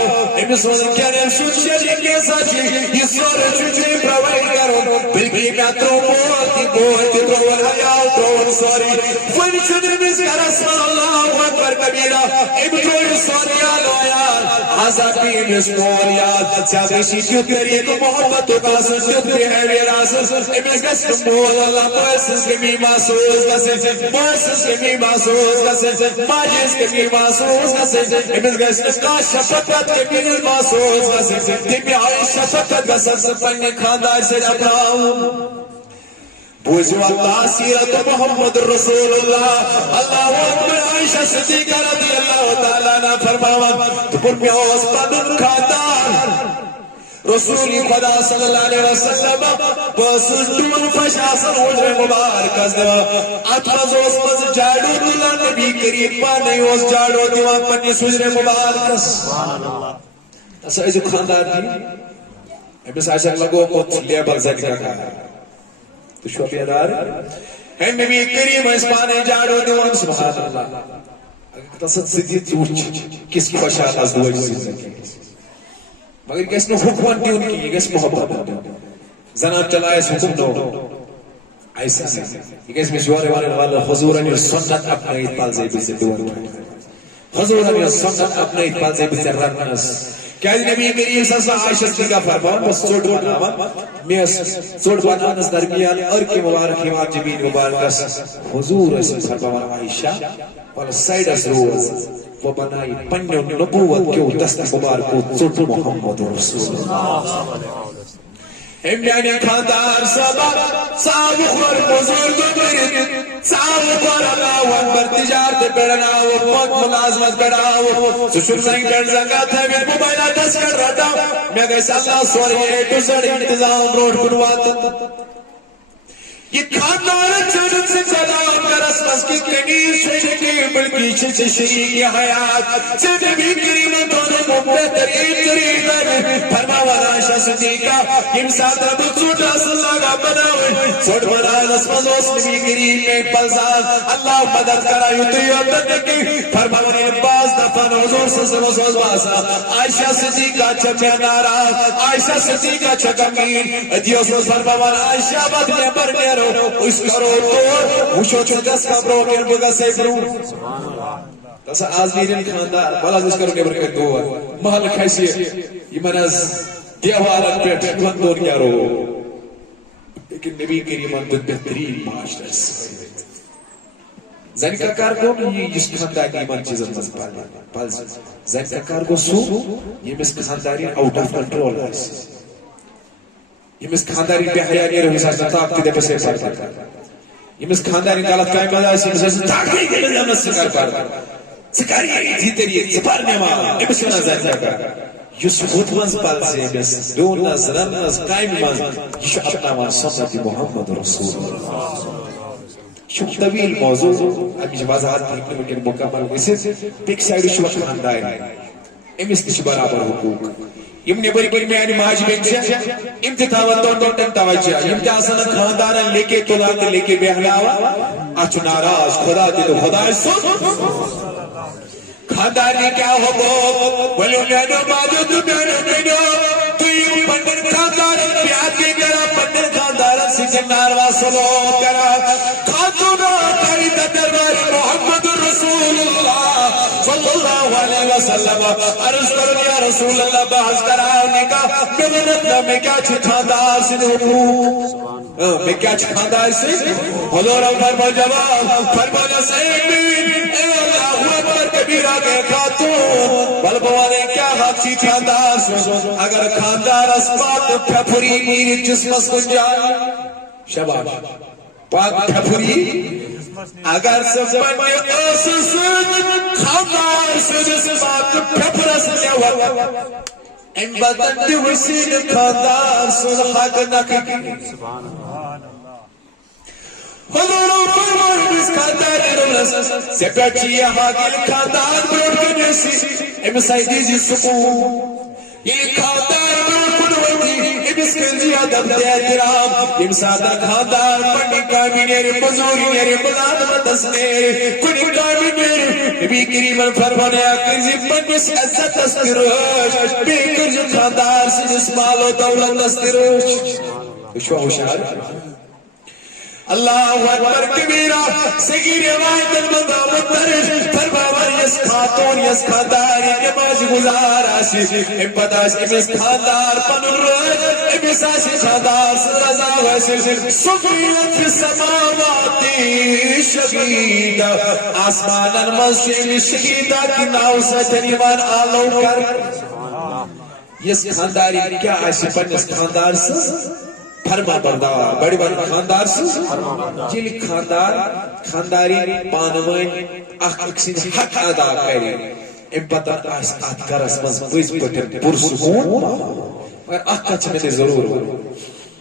امسون کیا سوچ شریع کے ساتھ یہ سورہ چھوٹی پروائیڈ کرو بلکہ میں تو بہت بہت ترون حیال ترون سوری فن چدر مزگر اسم اللہ اکبر کبیرہ ابتوی سوری آلو آیال آزا پین اسمول یاد سیادشی کیوں کریے تو محبت کا سنجد بھی ہے ویراسس امزگس کمول اللہ محسس کمی محسوس کسن محسس کمی محسوس کسن ماجز کمی محسوس کسن امزگس کا شفقت کمی محسوس کسن تیمی آئی شفقت کسن سپنی خاندار سے اپناؤں بوجھو اللہ سیرت محمد رسول اللہ اللہ اکبر عائشہ صدیقہ رضی اللہ تعالیٰ عنہ فرماوان تو پر پیوز پدن خاندار رسول خدا صلی اللہ علیہ وسلم بس دون فشاسن حجر مبارک از دوا اتمز اس مز جاڑو دلہ نبی کریم پانے اس جاڑو دیوان پنی حجر مبارک اس ایسے خاندار دی ابس عائشہ لگو کو لیبل زد کا کہا تو شو بیدار ہے نبی کریم اس پانے جاڑو دیوان سبحان اللہ تصد سدی توچ کس خوشحال از دوج زندگی مگر کس نے حکمان دیون کی کس محبت دیون زنان چلائے اس حکم نو ایسا نہیں کس میں شوارے والا حضورانی سنت اپنے اتپال زیبی سے دیون حضورانی سنت اپنے اتپال زیبی سے رنس کیا نبی کریم صلی اللہ علیہ وسلم کا فرمان بس چوٹ بناوا میں چوٹ بنانا درمیان اور کی مبارک امام جبین مبارک حضور اس فرمان عائشہ والا سائڈ اس روز وہ بنائی پنیو نبوت کیوں دست مبارک کو چوٹ محمد رسول اللہ امجانی خاندار سبا سابو خور بزرگ برد سابو خور اللہ اکبر تجارت پڑھناو پاک ملازمت پڑھاو سشن سنگ پڑھ زنگا تھا میں موبائلہ دس کر رہا میں گیس اللہ سوری اے ٹو زڑ انتظام روڈ کنوات یہ خاندار جنت سے چلا کر اسمس کی کنیر چھڑکی بلکی چھت شریک حیات سے نبی کریم دونوں بہترین طریقہ فرما والا عائشہ صدیقہ انسان رب سوٹ رسول اللہ بناوے سوٹ بنانا اسمس اس نبی کریم میں پلزان اللہ مدد کرا یوتیو اندکی فرما والا باز دفن حضور سے واسا عائشہ صدیقہ چھپیا ناراض عائشہ صدیقہ چھکمین ادیو سے فرما والا عائشہ بدلے برنے اس کرو تو وشو چندس کا بروکن بگا سے برو تسا آزمیرین خاندار بلا جس کرو نیبر کر دو محل کھیسی یہ من از دیوارت پیٹ بندون کیا رو لیکن نبی کریم اندر بہترین معاشر زن کا کارگو یہ جس خاندار ایمان چیزن مز پال زن کا کارگو سو یہ مس خانداری آؤٹ آف کنٹرول ہے یہ مس خانداری بے حیانی رہو ساس نتاق تیدے پسے پار کر یہ مس خانداری غلط قائم مداسی مساس تاقی کے لئے نمس سکار پار سکاری ہے تھی تیری سپارنے ماں امس ونا زیادہ کر یس خود منز پال سے امس دون ناز رن ناز قائم منز یشو اپنا مان سنت محمد رسول اللہ شو طویل موضوع ابھی جوازات پھرکنے مکن مکمل ویسے پیک سائڈ شو خانداری امس تش برابر حقوق یم نبر کن میانی ماج بینچ امتحاوت دون توجہ یم کیا آسان خاندانا لے کے طلاق لے کے بہلاوا اچھ ناراض خدا دے تو خدا سن خاندانی کیا ہو گو ولو مینو ماجو تو مینو تو یم پندر خاندانا پیاد کے کرا پندر خاندانا سجن ناروا سلو کرا خاتونا کاری دربار محمد رسول اللہ صلی اللہ علیہ وسلم عرض کرو یا رسول اللہ بحث کراؤنے کا میں کیا چھاندار سے حقوق میں کیا چھاندار سے حضور فرما جواب فرمایا سیدین اے اللہ اکبر کبیرہ کے خاتون بلبوانے کیا حق سی چھاندار سے اگر خاندار اسبات پھپری میری جسمس کو جائے شباب پاک پھپری اگر سبنے اسس خاندار سے جسمات پھپرس جاوہ ان بدن دی وسیل خاندار سے حق نکی حضور فرمائے اس خاندار رس سے پیچھے حاکل خاندار بروٹ کرنے سے امسائی دی سکون یہ خاندار بروٹ کنوٹی امس کنجی ادب دے احترام امسادہ خاندار پڑھنی کامی نیرے بزوری نیرے ملادمت اسنیرے کنی کامی نیرے نبی کریم فرمانے کنجی پنس عزت اسکروش بے کرج خاندار سے جس مال و دولت اسکروش شو ہوشار اللہ اکبر کبیرہ سگیر روایت المدام الدرش فرماوار یس خاتون یس خانداری نماز گزار آسی ام پتاس امس خاندار پنر روز امس آسی خاندار سرزا ویسر سفیت فی سماواتی شہید آسمان المسیم شہیدہ کی ناو سجنیوان آلو کر یس خانداری کیا آسی پنس خاندار سز فرما بردار بڑی بڑی خاندار سے جلی خانداری پانوائن اکسین حق ادا کرے ام پتہ آسکات کرس مز بز پتر پرسکون مگر اکچ میں نے ضرور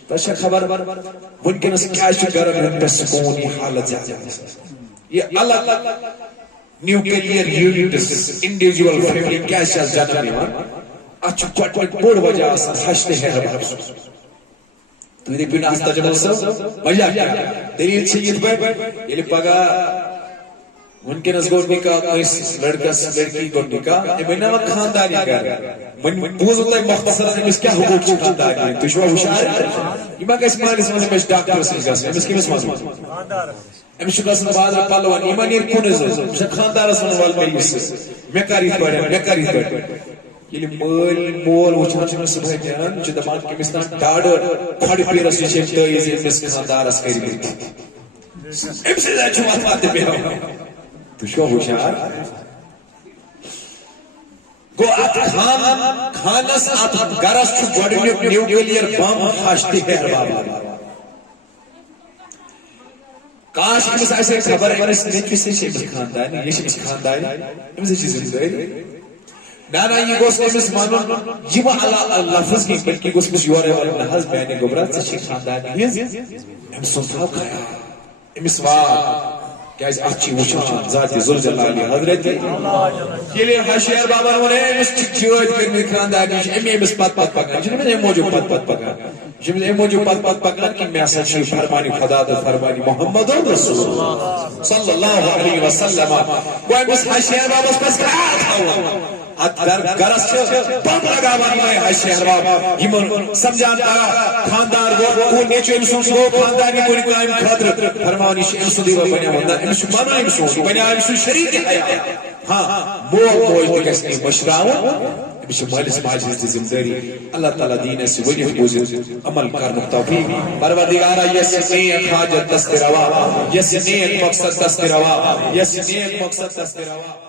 تشا خبر ممکنس کیا شو گرم ہم پر سکونی حالت جاتا یہ الگ نیوکلیئر یونٹس انڈیویجول فیملی کیا شاہ جانا بیوان اچھو کوٹ بوڑ وجہ آسان حشتے ہیں رب تُہۍ دٔپِو نہٕ اَستجمل صٲب وجہ کیٛاہ دٔلیٖل چھِ یِتھ پٲٹھۍ ییٚلہِ پگاہ وٕنکٮ۪نس گوٚو نِکاح کٲنٛسہِ لڑکس لڑکی گوٚو نِکاح أمۍ أنۍ نا وۄنۍ خاندانی گرٕ وۄنۍ بوٗزوٕ تۄہہِ مۄختصرن أمِس کیٛاہ حقوٗق چھِ خاندانی تُہۍ چھِوا ہُشار یہِ ما گژھِ مٲلِس وَنُن أمِس ڈاکٹرس نِش گژھُن أمِس کٔمِس وَنُن أمِس چھُ گژھُن بازر پلون یہِ ما نیرِ کُنُے زوٚن أمِس چھا خاندارس وَنُن وَلہٕ مےٚ یہِ مےٚ کر یِتھ پٲٹھۍ مےٚ کر یِتھ پٲٹھۍ ییٚلہِ مٲلۍ مول وٕچھان چھُ أمِس صُبحٲے نیران چھُ دپان کٔمِس تام ڈاڈٕ کھۄڈٕ پیٖرس نِش أمۍ تٲویٖز أمِس خاندارس کٔرمٕتۍ أمۍ سٕنٛدۍ چھُ وۄتھان تہِ بیٚہوان تُہۍ چھُوا ہُشار گوٚو اتھ خانس اتھ گرس چھُ گۄڈٕنیُک نیوکلیر بم ہش تہِ ہیرٕ بابا کاش أمِس آسہِ ہے خبر أمِس نیٚچوِس چھِ أمِس خاندانی یہِ چھِ أمِس خاندانی أمِس چھِ ذِمدٲری نہ یہِ گوٚژھ أمِس وَنُن یہِ وۄنۍ لفظ کینٛہہ بٔلکہِ گوٚژھ أمِس یورے وَنُن نہ حظ میانہِ گوٚبرا ژٕ چھِ خاندانی ہِنٛز أمِس سُنٛد تھاو خیال أمِس وات کیٛازِ اتھ چھِ وٕچھان ذاتِ ذوالجلالِ حضرت ییٚلہِ ہشیر بابا ووٚن ہے أمِس چھِ جٲدۍ کٔرمٕتۍ خاندانی یہِ چھِ اَمی أمِس پتہٕ پکان یہِ چھُنہٕ أمِس اَمہِ موٗجوٗب پتہٕ پکان یہِ چھِ أمِس اَمہِ موٗجوٗب پتہٕ پکان کہِ مےٚ ہسا چھِ فرمانہِ خدا تہٕ فرمانہِ محمد رسول اللہ صلی اللہ علیہ وسلم گوٚو أمِس ہشیر بابس پزِ خیال تھاوُن اتھ گرس چھِ بم لگاوان یِمے ہشیر باب یِمن سمجھان پگاہ خاندار گوٚو کُن نیچوٗ أمۍ سُنٛد گوٚو خاندانی کُنہِ کامہِ خٲطرٕ فرمان یہِ چھُ أمۍ سُنٛدٕے بنیومُت نہ أمِس چھُ پنُن أمۍ سُنٛد یہِ بنیو أمۍ سُنٛد شریٖک حیات ہاں مول موج تہِ گژھِ نہٕ یہِ مٔشراوُن أمِس چھِ مٲلِس ماجہِ ہٕنٛز تہِ ذِمہٕ دٲری اللہ تعالیٰ دِیِن اَسہِ ؤنِتھ بوٗزِتھ عمل کرنُک توفیٖق پروردگارا یۄس یہِ نیک حاجت تس تہِ روا یۄس یہِ نیک مقصد تس تہِ روا یۄس یہِ نیک مقصد تس تہِ روا